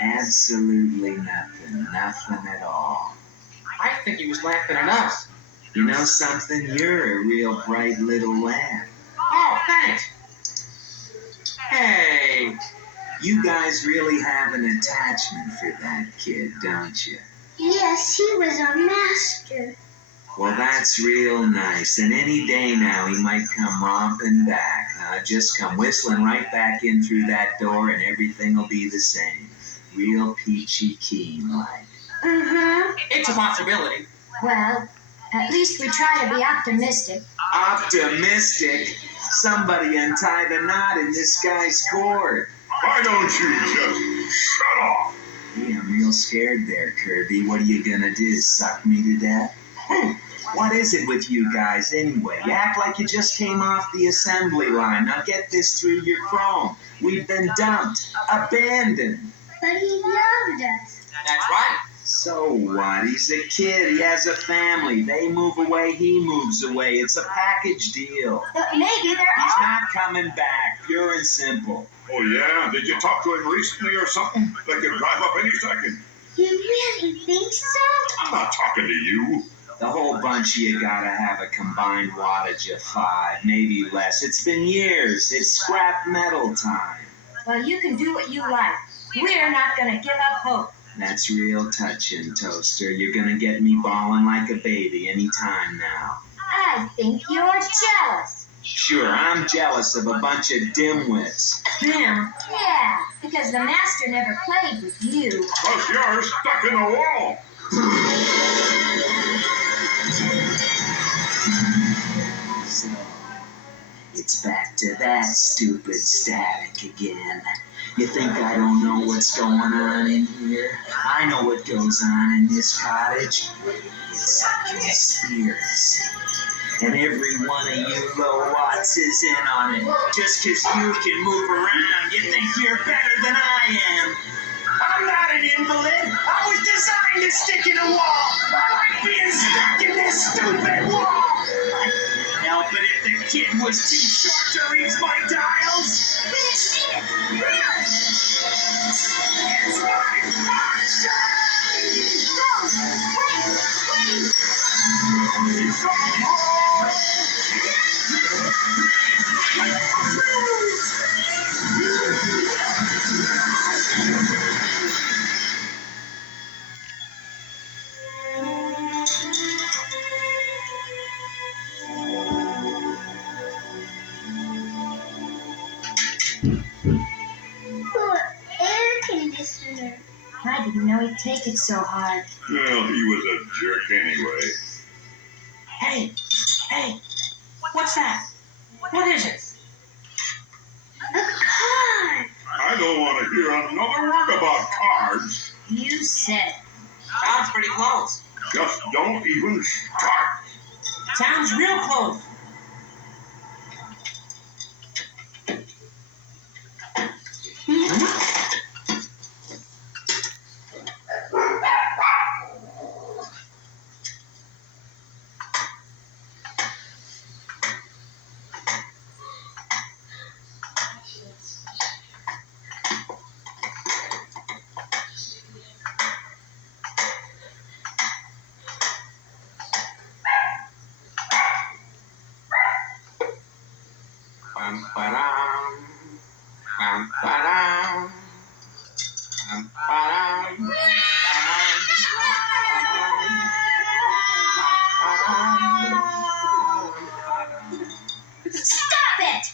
Absolutely nothing. Nothing at all. I think he was laughing at us. You know something? You're a real bright little lad. Oh, thanks. Hey, You guys really have an attachment for that kid, don't you? Yes, he was our master. Well, that's real nice. And any day now he might come romping back, huh? Just come whistling right back in through that door and everything will be the same. Real peachy keen like. Uh-huh. it's a possibility. Well, at least we try to be optimistic. Optimistic? Somebody untie the knot in this guy's cord. Why don't you just shut off? Hey, I'm real scared there, Kirby. What are you gonna do? Suck me to death? What is it with you guys anyway? You act like you just came off the assembly line. Now get this through your chrome. We've been dumped, abandoned. But he loved us. That's right. So what? He's a kid. He has a family. They move away, he moves away. It's a package deal. But maybe there He's are. not coming back, pure and simple. Oh, yeah? Did you talk to him recently or something? They could drive up any second. You really think so? I'm not talking to you. The whole bunch of you gotta have a combined wattage of 5, maybe less. It's been years. It's scrap metal time. Well, you can do what you like. We're not going to give up hope. That's real touching, Toaster. You're gonna get me bawling like a baby any time now. I think you're jealous. Sure, I'm jealous of a bunch of dimwits. Damn. Yeah, because the master never played with you. Because you're stuck in the wall. So, it's back to that stupid static again. You think I don't know what's going on in here? I know what goes on in this cottage. It's a conspiracy. And every one of you low-watts is in on it. Just 'cause you can move around, you think you're better than I am. I'm not an invalid. I was designed to stick in a wall. I like being stuck in this stupid wall. I couldn't help it if the kid was too short to reach my dials. We didn't see it. Really? It's my function! Wait. Poor air conditioner. I didn't know he'd take it so hard. Well, he was a jerk anyway. Hey, what's that? What is it? A card. I don't want to hear another word about cards. You said. Sounds pretty close. Just don't even start. Sounds real close. Bum, ba-dum. Bum, ba-dum. Bum, ba-dum. Stop it!